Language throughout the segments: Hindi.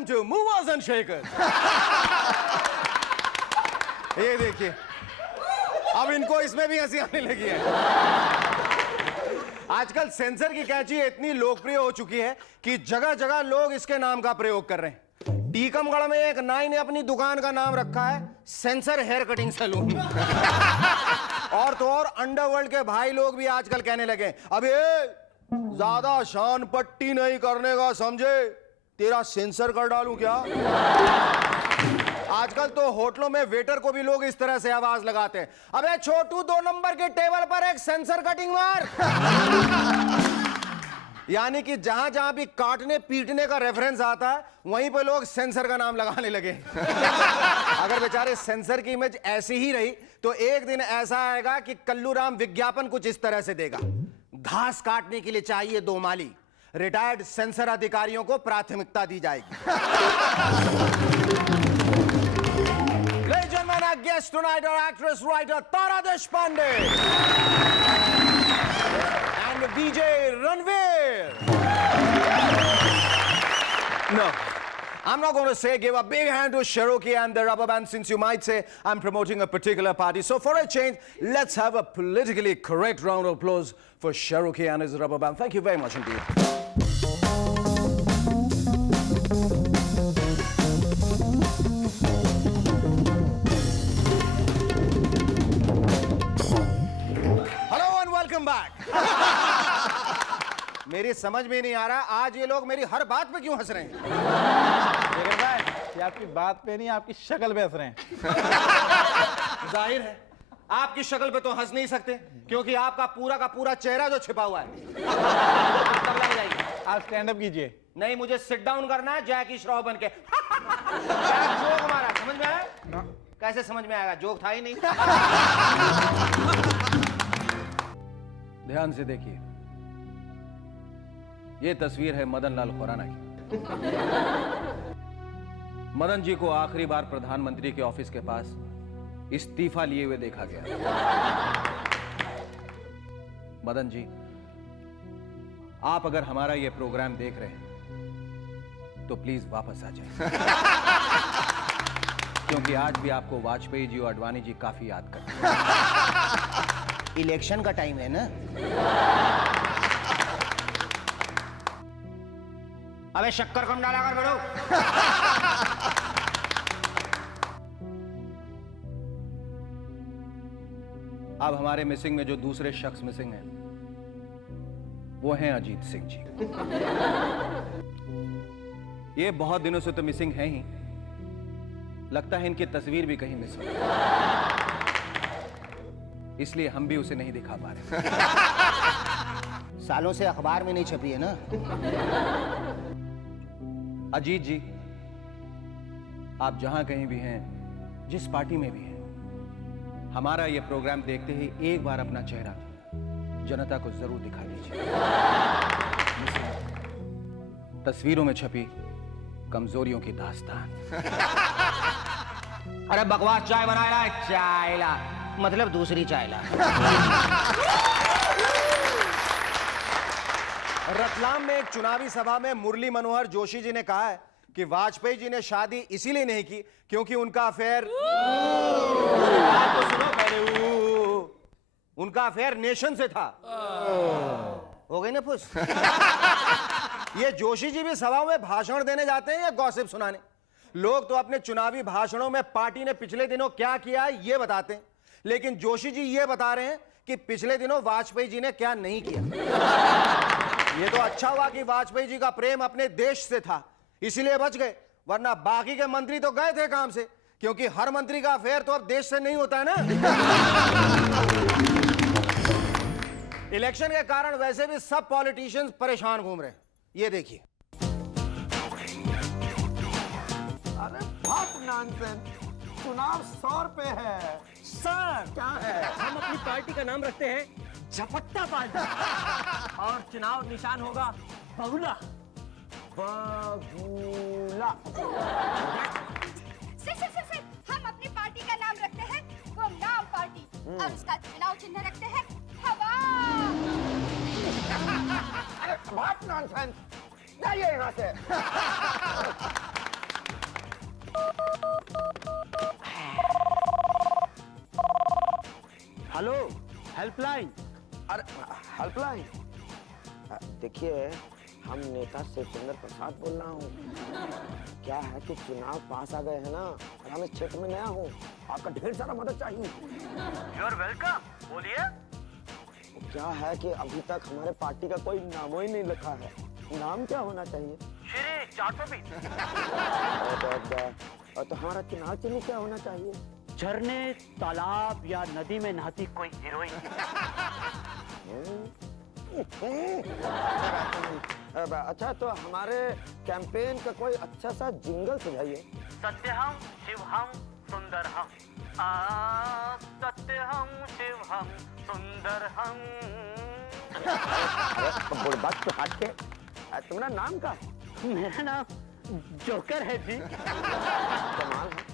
Welcome to Movers and Shakers. ये देखिए, अब इनको इसमें भी हंसी आने लगी है। आजकल सेंसर की कैची इतनी लोकप्रिय हो चुकी है कि जगह जगह लोग इसके नाम का प्रयोग कर रहे हैं। टीकमगढ़ में एक नाई ने अपनी दुकान का नाम रखा है सेंसर हेयर कटिंग सैलून। और तो और अंडरवर्ल्ड के भाई लोग भी आजकल कहने लगे, अबे ज्यादा शान पट्टी नहीं करने का समझे, तेरा सेंसर कर डालूं क्या? आजकल तो होटलों में वेटर को भी लोग इस तरह से आवाज लगाते हैं, अबे छोटू 2 नंबर के टेबल पर एक सेंसर कटिंग मार। यानी कि जहां जहां भी काटने पीटने का रेफरेंस आता है वहीं पे लोग सेंसर का नाम लगाने लगे। अगर बेचारे सेंसर की इमेज ऐसी ही रही तो एक दिन ऐसा आएगा कि कल्लू राम विज्ञापन कुछ इस तरह से देगा, घास काटने के लिए चाहिए 2 माली, रिटायर्ड सेंसर अधिकारियों को प्राथमिकता दी जाएगी। Ladies and gentlemen, our guest tonight are actress writer Tara Deshpande and DJ Ranveer. No, I'm not going to say give a big hand to Cherokee and the rubber band, since you might say I'm promoting a particular party. So for a change, let's have a politically correct round of applause for Cherokee and his rubber band. Thank you very much indeed. Hello and welcome back. मेरी समझ में नहीं आ रहा आज ये लोग मेरी हर बात पे क्यों हंस रहे हैं। ये आपकी बात पे नहीं, आपकी शक्ल पे हंस रहे हैं। जाहिर है आपकी शक्ल पे तो हंस नहीं सकते क्योंकि आपका का पूरा चेहरा जो छिपा हुआ है। तबला बजाइए। आप स्टैंड अप कीजिए। नहीं, मुझे सिट डाउन करना है जैकी श्रॉफ बन के। जोक मारा, समझ में आया? कैसे समझ में आएगा, जोक था ही नहीं। ध्यान से देखिए, ये तस्वीर है मदन लाल खुराना की। मदन जी को आखिरी बार प्रधानमंत्री के ऑफिस के पास इस्तीफा लिए हुए देखा गया। मदन जी, आप अगर हमारा ये प्रोग्राम देख रहे हैं तो प्लीज वापस आ जाएं। क्योंकि आज भी आपको वाजपेयी जी और आडवाणी जी काफी याद करते हैं। इलेक्शन का टाइम है ना। अबे शक्कर कम डाला कर बैठो। अब हमारे मिसिंग में जो दूसरे शख्स मिसिंग हैं वो हैं अजीत सिंह जी। ये बहुत दिनों से तो मिसिंग हैं ही, लगता है इनकी तस्वीर भी कहीं मिस हो, इसलिए हम भी उसे नहीं दिखा पा रहे। सालों से अखबार में नहीं छपी है ना। अजीत जी, आप जहां कहीं भी हैं, जिस पार्टी में भी हैं, हमारा यह प्रोग्राम देखते ही एक बार अपना चेहरा जनता को जरूर दिखा दीजिए। तस्वीरों में छपी कमजोरियों की दास्तान। अरे बकवास चाय बनाया, चाय ला मतलब दूसरी चाय ला। रतलाम में एक चुनावी सभा में मुरली मनोहर जोशी जी ने कहा है कि वाजपेयी जी ने शादी इसीलिए नहीं की क्योंकि उनका अफेयर उनका अफेयर नेशन से था। हो गई ना फुस। ये जोशी जी भी सभा में भाषण देने जाते हैं या गॉसिप सुनाने? लोग तो अपने चुनावी भाषणों में पार्टी ने पिछले दिनों क्या किया ये बताते हैं, लेकिन जोशी जी ये बता रहे हैं कि पिछले दिनों वाजपेयी जी ने क्या नहीं किया। ये तो अच्छा हुआ कि वाजपेयी जी का प्रेम अपने देश से था, इसीलिए बच गए, वरना बाकी के मंत्री तो गए थे काम से, क्योंकि हर मंत्री का अफेयर तो अब देश से नहीं होता है ना। इलेक्शन के कारण वैसे भी सब पॉलिटिशियंस परेशान घूम रहे हैं। ये देखिए। अरे बहुत नॉनसेंस, चुनाव 100 रुपए है। सर क्या है? हम अपनी पार्टी का नाम रखते हैं झपट्टा पार्टी और चुनाव निशान होगा बगुला। बगुला। सर, हम अपनी पार्टी का नाम रखते हैं गुमनाम पार्टी और उसका चुनाव चिन्ह रखते हैं हवा। अरे बहुत नॉनसेंस, जाइए यहाँ से। Hello, helpline. अरे हेल्पलाइन। देखिए, हम नेता शिवचंद्र प्रसाद बोल रहा हूँ। क्या है कि चुनाव पास आ गए हैं ना, और हम इस क्षेत्र में नया हूँ, आपका ढेर सारा मदद चाहिए। यू आर वेलकम, बोलिए। क्या है कि अभी तक हमारे पार्टी का कोई नाम ही नहीं लिखा है। नाम क्या होना चाहिए? श्री 420। तो हमारा चुनाव चिन्ह क्या होना चाहिए? झरने, तालाब या नदी में नहाती कोई हीरोइन। अच्छा, तो हमारे कैंपेन का कोई अच्छा सा जिंगल सुझाइए। सत्यहम शिवहम सुंदरहम, सत्यहम शिवहम सुंदरहम। बुड़बक तो हट के, तुम्हारा नाम का? मेरा नाम जोकर है जी। कमाल है।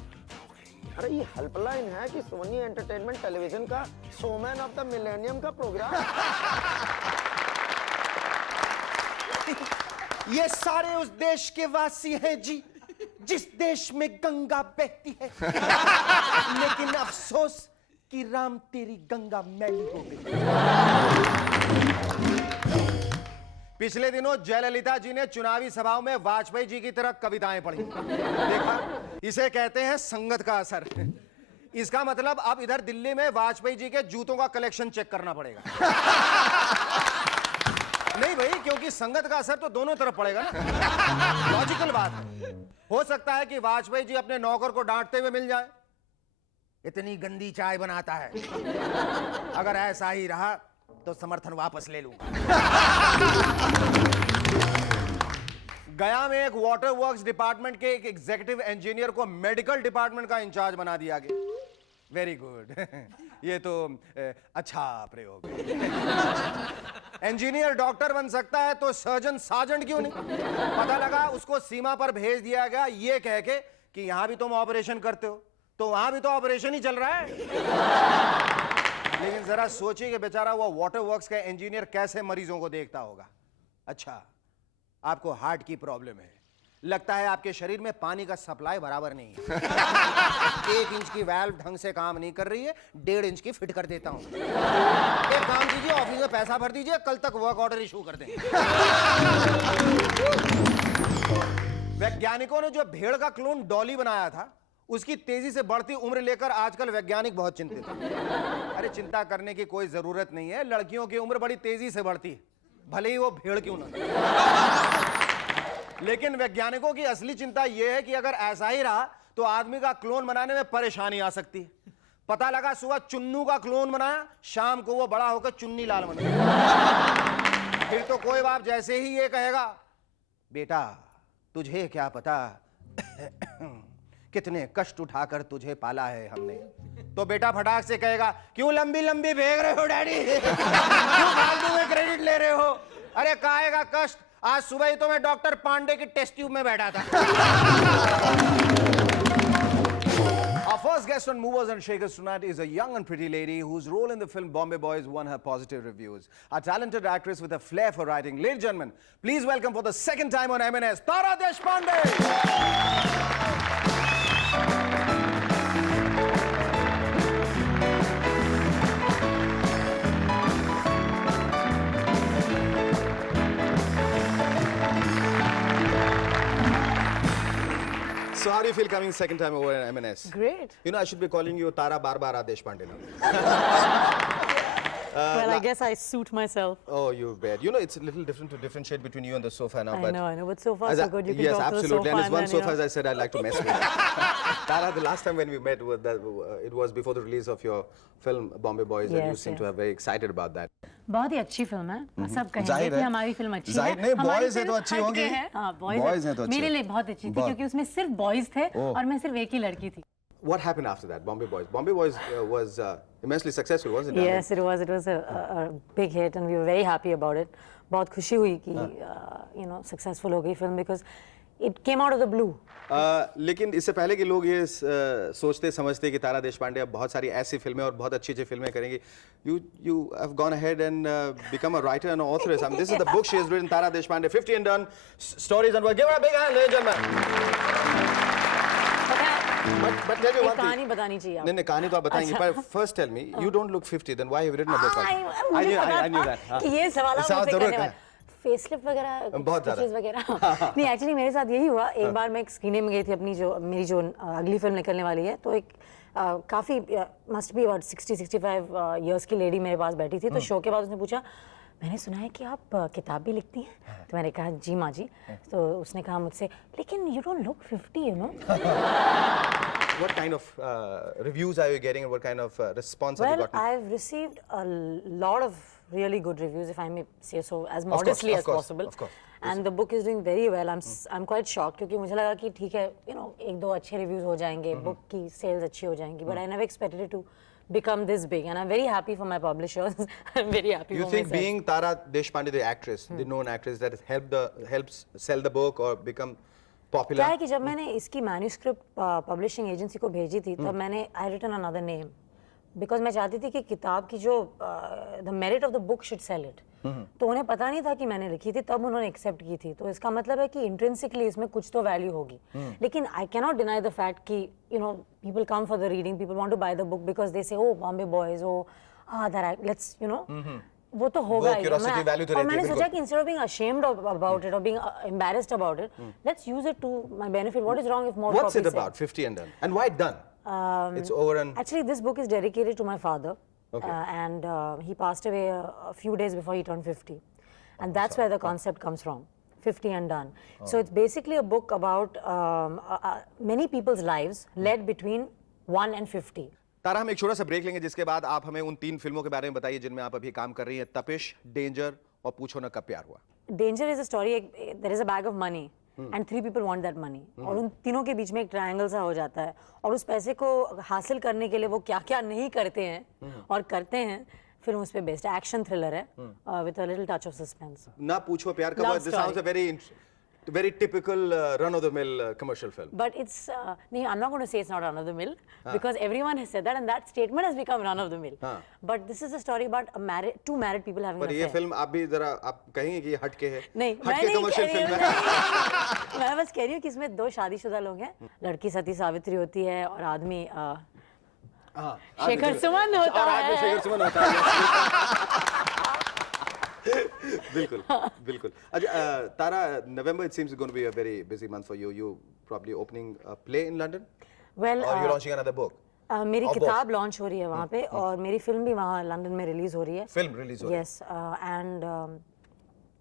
अरे ये हेल्पलाइन है कि सोनी एंटरटेनमेंट टेलीविजन का शोमैन ऑफ द मिलेनियम का प्रोग्राम? ये सारे उस देश के वासी हैं जी, जिस देश में गंगा बहती है। लेकिन अफसोस कि राम तेरी गंगा मैली हो गई। पिछले दिनों जयललिता जी ने चुनावी सभाओं में वाजपेयी जी की तरह कविताएं पढ़ी। देखा, इसे कहते हैं संगत का असर। इसका मतलब अब इधर दिल्ली में वाजपेयी जी के जूतों का कलेक्शन चेक करना पड़ेगा। नहीं भाई, क्योंकि संगत का असर तो दोनों तरफ पड़ेगा ना। लॉजिकल बात है। हो सकता है कि वाजपेयी जी अपने नौकर को डांटते हुए मिल जाए, इतनी गंदी चाय बनाता है। अगर ऐसा ही रहा तो समर्थन वापस ले लूंगा। गया में एक वाटर वर्क्स डिपार्टमेंट के एक एग्जीक्यूटिव इंजीनियर को मेडिकल डिपार्टमेंट का इंचार्ज बना दिया गया। Very good. ये तो अच्छा प्रयोग है। इंजीनियर डॉक्टर बन सकता है तो सर्जन सार्जेंट क्यों नहीं? पता लगा उसको सीमा पर भेज दिया गया ये कह के कि यहां भी तुम ऑपरेशन करते हो, तो वहां भी तो ऑपरेशन ही चल रहा है। लेकिन जरा सोचिए कि बेचारा वो वाटर वर्क्स का इंजीनियर कैसे मरीजों को देखता होगा। अच्छा, आपको हार्ट की प्रॉब्लम है, लगता है आपके शरीर में पानी का सप्लाई बराबर नहीं है। 1 इंच की वाल्व ढंग से काम नहीं कर रही है, 1.5 इंच की फिट कर देता हूं। एक काम कीजिए, ऑफिस में पैसा भर दीजिए, कल तक वर्क ऑर्डर इशू कर देंगे। वैज्ञानिकों ने जो भेड़ का क्लोन डॉली बनाया था, उसकी तेजी से बढ़ती उम्र लेकर आजकल वैज्ञानिक बहुत चिंतित हैं। अरे चिंता करने की कोई जरूरत नहीं है, लड़कियों की उम्र बड़ी तेजी से बढ़ती है, भले ही वो भेड़ क्यों ना। लेकिन वैज्ञानिकों की असली चिंता यह है कि अगर ऐसा ही रहा तो आदमी का क्लोन बनाने में परेशानी आ सकती है। पता लगा सुबह चुन्नू का क्लोन बनाया, शाम को वो बड़ा होकर चुन्नी लाल बन गया। फिर तो कोई बाप जैसे ही ये कहेगा, बेटा तुझे क्या पता कितने कष्ट उठाकर तुझे पाला है हमने, तो बेटा फटाक से कहेगा, क्यों लंबी लंबी भेज रहे हो डैडी? क्यों फालतू में क्रेडिट ले रहे हो? अरे काहे का कष्ट, आज सुबह ही तो मैं डॉक्टर पांडे की टेस्ट ट्यूब में बैठा था। Our first guest on Movers and Shakers tonight is a young and pretty lady whose role in the film Bombay Boys won her positive reviews. A talented actress with a flair for writing. Ladies and gentlemen, please welcome for the second time on M&S, Tara Deshpande. So how do you feel coming second time over at M&S? Great. You know, I should be calling you Tara Barbara Deshpande now. Well, I guess I suit myself. Oh, you bet. You know, it's a little different to differentiate between you and the sofa now. I know. But so far, As so I- good. You can yes, talk absolutely. to the sofa And it's one then, sofa, as I said, I'd like to mess with. Tara, the last time when we met, it was before the release of your film Bombay Boys, and you Yes, seem to yes. have very excited about that. बहुत ही अच्छी फिल्म है। सब कहेंगे जाहिर कि है। हमारी फिल्म अच्छी जाहिर है। नहीं, हमारी boys है तो फिल्म अच्छी हट होंगी। के है। हाँ, Boys हैं तो अच्छी मेरे है। लिए बहुत अच्छी थी बहुत। क्योंकि उसमें सिर्फ बॉयज थे और मैं सिर्फ एक ही लड़की थी। What happened after that, Bombay Boys? Bombay Boys was immensely successful, wasn't it? Yes, it was. It was a big hit and we were very happy about it. बहुत खुशी हुई कि successful हो गई film because it came out of the blue. लेकिन इससे पहले कि लोग ये सोचते समझते कि तारा देशपांडे अब बहुत सारी ऐसी फिल्में और बहुत अच्छी अच्छी फिल्में करेंगी, you have gone ahead and become a writer and an authoress. I mean, this is the book she has written, Tara Deshpande, 50 and Done, Stories and Work. Give her a big hand, ladies and gentlemen. But tell you एक one thing. कहानी बतानी चाहिए नहीं नहीं कहानी तो आप बताएंगे पर first tell me you don't look 50 then why have you written a book? I knew that. हाँ. कि ये सवाल आप सवाल मुझसे जरूर करने वाले करें। फेसलिफ्ट वगैरह बहुत ज़्यादा। pictures वगैरह नहीं एक्चुअली मेरे साथ यही हुआ एक बार मैं एक स्क्रीनिंग में गई थी अपनी जो मेरी जो अगली फिल्म निकलने वाली है तो एक काफ़ी मस्ट बी अबाउट 60-65 इयर्स की लेडी मेरे पास बैठी थी तो शो के बाद उसने पूछा मैंने सुना है कि आप किताब भी लिखती हैं तो मैंने कहा जी माँ जी तो उसने कहा मुझसे लेकिन you don't look 50 you know What kind of reviews are you getting and what kind of response have you Well, gotten? I've received a lot of really good reviews, if I may say so, as modestly of as course, possible. of course. And the book is doing very well. I'm quite shocked क्योंकि मुझे लगा कि ठीक है, you know, एक दो अच्छे reviews हो जाएंगे, book की sales अच्छी हो जाएंगी, but I never expected it to become this big, and I'm very happy for my publishers. I'm very happy You for think myself. being Tara Deshpande, the actress, the known actress, that has helps sell the book or become popular? क्या है कि जब मैंने इसकी मैन्यूस्क्रिप्ट पब्लिशिंग एजेंसी को भेजी थी तब मैंने I written another name because मैं चाहती थी कि किताब की जो the merit of the book should sell it तो उन्हें पता नहीं था कि मैंने लिखी थी तब उन्होंने एक्सेप्ट की थी तो इसका मतलब है कि इंट्रिंसिकली इसमें कुछ तो वैल्यू होगी लेकिन I can not deny the fact कि you know people come for the reading people want to buy the book because they say oh Bombay boys oh let's you know वो तो होगा ही curiosity value तो और रहती है, मैंने बिल्कुल। सोचा कि instead of being ashamed about it or being embarrassed about it let's use it to my benefit what is wrong if more What's it copies sell? about, 50 and done? And why done? It's over and... Actually, this book is dedicated to my father, Okay. and he passed away a few days before he turned 50, and that's where the concept comes from. 50 and done. So it's basically a book about many people's lives led between 1 and 50. तारा हम एक छोटा सा ब्रेक लेंगे जिसके बाद आप हमें उन 3 फिल्मों के बारे में बताइए जिनमें आप अभी काम कर रही हैं तपिश डेंजर और पूछो ना कब प्यार हुआ Danger is a story. There is a bag of money, and 3 people want that money. और उन तीनों के बीच में एक ट्रायंगल सा हो जाता है और उस पैसे को हासिल करने के लिए वो क्या क्या नहीं करते हैं और करते हैं फिल्म उस पे बेस्ड एक्शन थ्रिलर है with a little touch of suspense ना पूछो प्यार कब Love this sounds a very typical run of the mill commercial film. But it's no, I'm not going to say it's not run of the mill because everyone has said that and that statement has become run of the mill. But this is a story about two married people having पर an ये affair. फिल्म आप भी जरा आप कहेंगे कि ये हटके है नहीं मैं हटके नहीं कमर्शियल कह रही फिल्म हूँ, है नहीं। मैं बस कह रही हूँ कि इसमें 2 शादीशुदा लोग हैं लड़की सती सावित्री होती है और आदमी शेखर सुमन होता और आदमी है शेखर सुमन होता है बिल्कुल बिल्कुल अच्छा तारा November it seems going to be a very busy month for you. You probably opening a play in London well or you're launching another book. मेरी Or किताब लॉन्च हो रही है वहाँ पे और मेरी फिल्म भी वहाँ लंदन में रिलीज हो रही है Film release हो रही है। yes and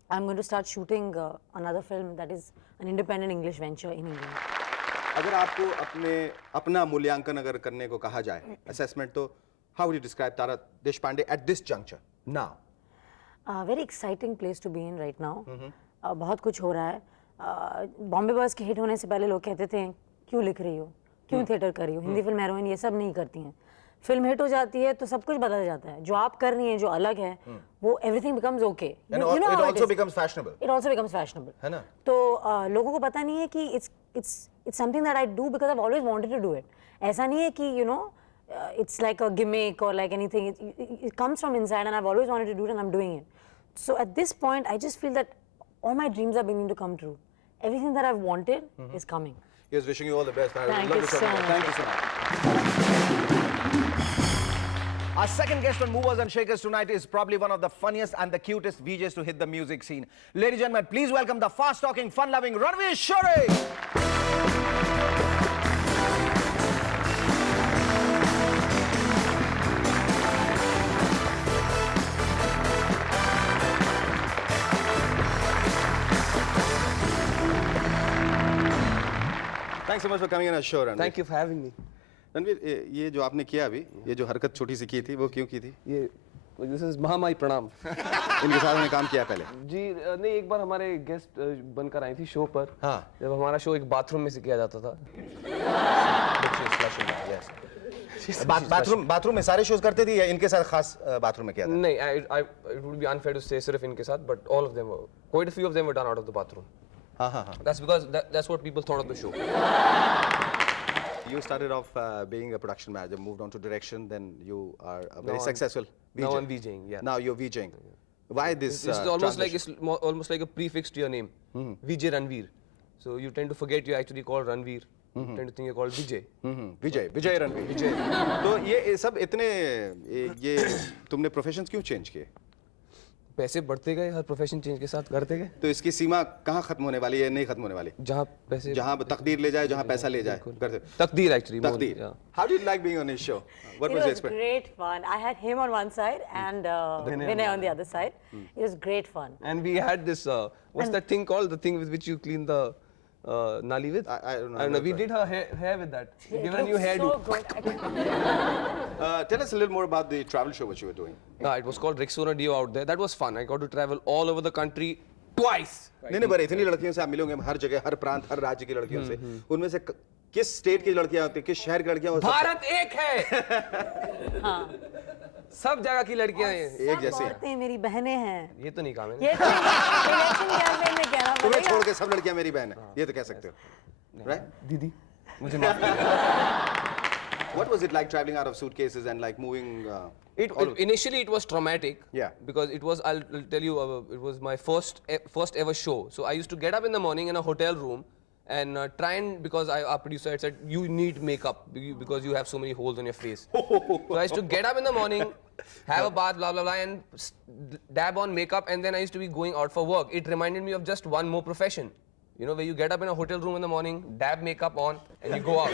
I'm going to start shooting another film that is an independent English venture in England. अगर आपको अपना मूल्यांकन अगर करने को कहा जाए assessment तो how would you describe Tara Deshpande at this juncture now? Very exciting place to be in right now बहुत कुछ हो रहा है बॉम्बे बॉयज के हिट होने से पहले लोग कहते थे क्यों लिख रही हो क्यों थिएटर कर रही हो हिंदी फिल्म हीरोइन ये सब नहीं करती हैं फिल्म हिट हो जाती है तो सब कुछ बदल जाता है जो आप कर रही हैं जो अलग है वो everything becomes okay And it also becomes fashionable. It also becomes fashionable है ना? तो लोगों को पता नहीं है कि it's something that I do because I always wanted to do it ऐसा नहीं है कि you know it's like a gimmick or like anything it comes from inside and I've always wanted to do it and I'm doing it so at this point I just feel that all my dreams are beginning to come true everything that I've wanted is coming. Here's wishing you all the best. Thank you so much. Thank you so much. Our second guest on Movers and Shakers tonight is probably one of the funniest and the cutest VJs to hit the music scene. Ladies and gentlemen, please welcome the fast-talking, fun-loving Ranveer Shore. Thanks so much for coming on our show, Ranveer. Thank you for having me. Ranveer ये जो आपने किया अभी ये जो हरकत छोटी सी की थी वो क्यों की थी This is महामाई प्रणाम इनके साथ हमने काम किया पहले जी नहीं एक बार हमारे गेस्ट बनकर आई थी शो पर हाँ। जब हमारा शो एक बाथरूम में से किया जाता था बाथरूम में सारे शोज करते थे या इनके साथ खास बाथरूम में किया था नहीं it would be unfair to say सिर्फ इनके साथ but all of them were quite a few of them were done out of the bathroom. हाँ हाँ हाँ That's because that's what people thought of the show. You started off being a production manager, moved on to direction, then you are a very Now successful VJ. Now I'm VJing, yeah. Now you're VJing. Why this? It's almost like transition? almost like a prefix to your name, VJ Ranveer. So you tend to forget you're actually called Ranveer. tend to think you're called Vijay. विजय रणवीर विजय तो ये सब इतने ये तुमने प्रोफेशंस क्यों चेंज किए पैसे बढ़ते गए, हर प्रोफेशन चेंज के साथ करते गए, तो इसकी सीमा कहाँ खत्म होने वाली है नहीं खत्म होने वाली जहाँ पैसे जहाँ तकदीर ले जाए जहाँ पैसा ले जाए करते तकदीर actually more, तकदीर yeah. How did you like being on his show? What It was your was experience? great fun. I had him on one side and Vinay on the other side. It was great fun. And we had this what's that thing called, the thing with which you clean the nali with? I don't know. I don't know. We did her hair with that. We gave her a new hairdo. So good. I can- Tell us a little more about the travel show which you were doing. It was called Rexona Dio out there. That was fun. I got to travel all over the country twice. नहीं पर इतनी लड़कियों से आप मिलोगे हर जगह हर प्रांत हर राज्य की लड़कियों से उनमें से किस स्टेट की लड़कियां होती हैं किस शहर की लड़कियां होती हैं भारत एक है. सब जगह की लड़कियां हैं. एक जैसे हैं औरतें मेरी बहनें हैं. ये तो नहीं कहा मैंने. ये तो इलेक्शन कैंपेन में कहना तुम्हें पड़ेगा. छोड़ के सब लड़कियां मेरी बहन है ये तो कह सकते हो राइट दीदी मुझे माफ. What was it like traveling out of suitcases and like moving Initially it was traumatic. Yeah. Because it was, I'll tell you, it was my first ever show. So I used to get up in the morning in a hotel room and try and, because our producer had said, you need makeup because you have so many holes on your face. So I used to get up in the morning, have a bath, blah, blah, blah, and dab on makeup, and then I used to be going out for work. It reminded me of just one more profession. You know, where you get up in a hotel room in the morning, dab makeup on, and you go out.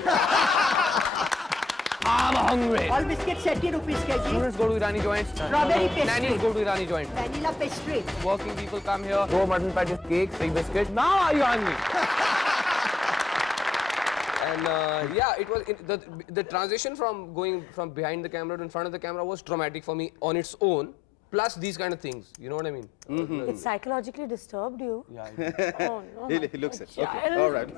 I'm hungry. All biscuits 80 rupees kg. Students go to Irani joints. Strawberry pastry. Nannies go to Irani joints. Vanilla pastry. Working people come here, throw mutton patties, cake, free biscuits. Now are you hungry? And yeah, it was the transition from going from behind the camera to in front of the camera was traumatic for me on its own. Plus these kind of things, you know what I mean? It psychologically disturbed you. Yeah. Oh no. he looks it okay Child. all right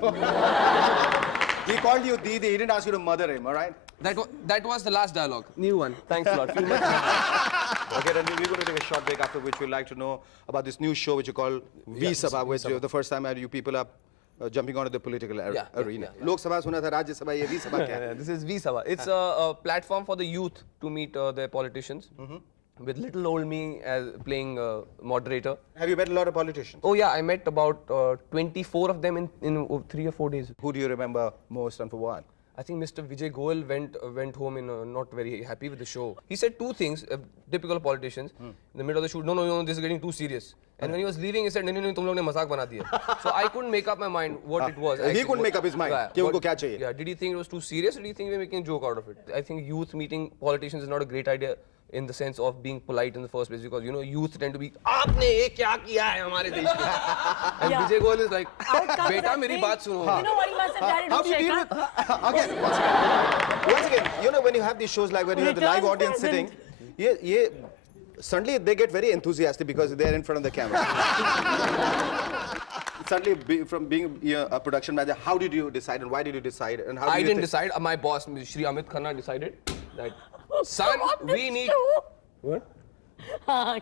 he called you Didi he didn't ask you to mother him all right That was the last dialogue. New one. Thanks a lot. Feel much okay then we're going to take a short break after which we'd like to know about this new show which you call V Sabha which the first time you people are jumping onto the political arena Lok Sabha suna tha Rajya Sabha ye V Sabha kya hai This is V Sabha. It's a platform for the youth to meet their politicians. With little old me as playing moderator. have you met a lot of politicians Oh yeah, I met about 24 of them in 3 or 4 days. who do you remember most and for what I think Mr. Vijay Goel went home in not very happy with the show. He said two things, typical politicians, in the middle of the shoot, no, this is getting too serious. And when he was leaving, he said, no, tum log ne mazak bana diya. So I couldn't make up my mind what it was. he actually. couldn't make up his mind कि उनको क्या चाहिए Yeah, did he think it was too serious or did he think we were making a joke out of it? I think youth meeting politicians is not a great idea in the sense of being polite in the first place because, you know, youth tend to be, आपने ये क्या किया है हमारे देश में? And Yeah. Vijay Goel is like, Out comes बेटा that मेरी thing. बात सुनो. You know what he must have done? how do you deal with okay once again you know when you have these shows like when you have the live Return audience present. sitting suddenly they get very enthusiastic because they're in front of the camera suddenly from being a production manager how did you decide and why did you decide and how I did you didn't decide. My boss, Shri Amit Khanna, decided that, son, we need. What?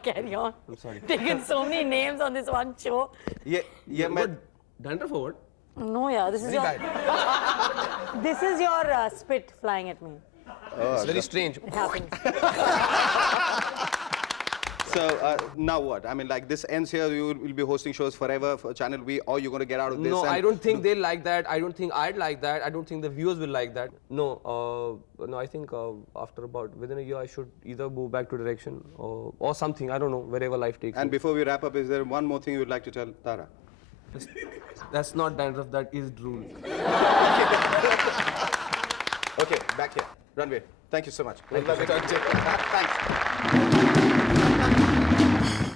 Carry on. I'm sorry. Taken so many names on this one show. ये मैं Dandruff or what? No, yeah, this is Very your bad. this is your spit flying at me. It's very strange. It happens. so now what I mean like this ends here you will be hosting shows forever for Channel V or you're going to get out of this No, and I don't think they'll like that. I don't think I'd like that. I don't think the viewers will like that. No, no. I think after about within a year, I should either move back to direction or something. I don't know. Wherever life takes and me. before we wrap up is there one more thing you'd like to tell Tara That's not dandruff. That is drool. okay back here Ranveer thank you so much thanks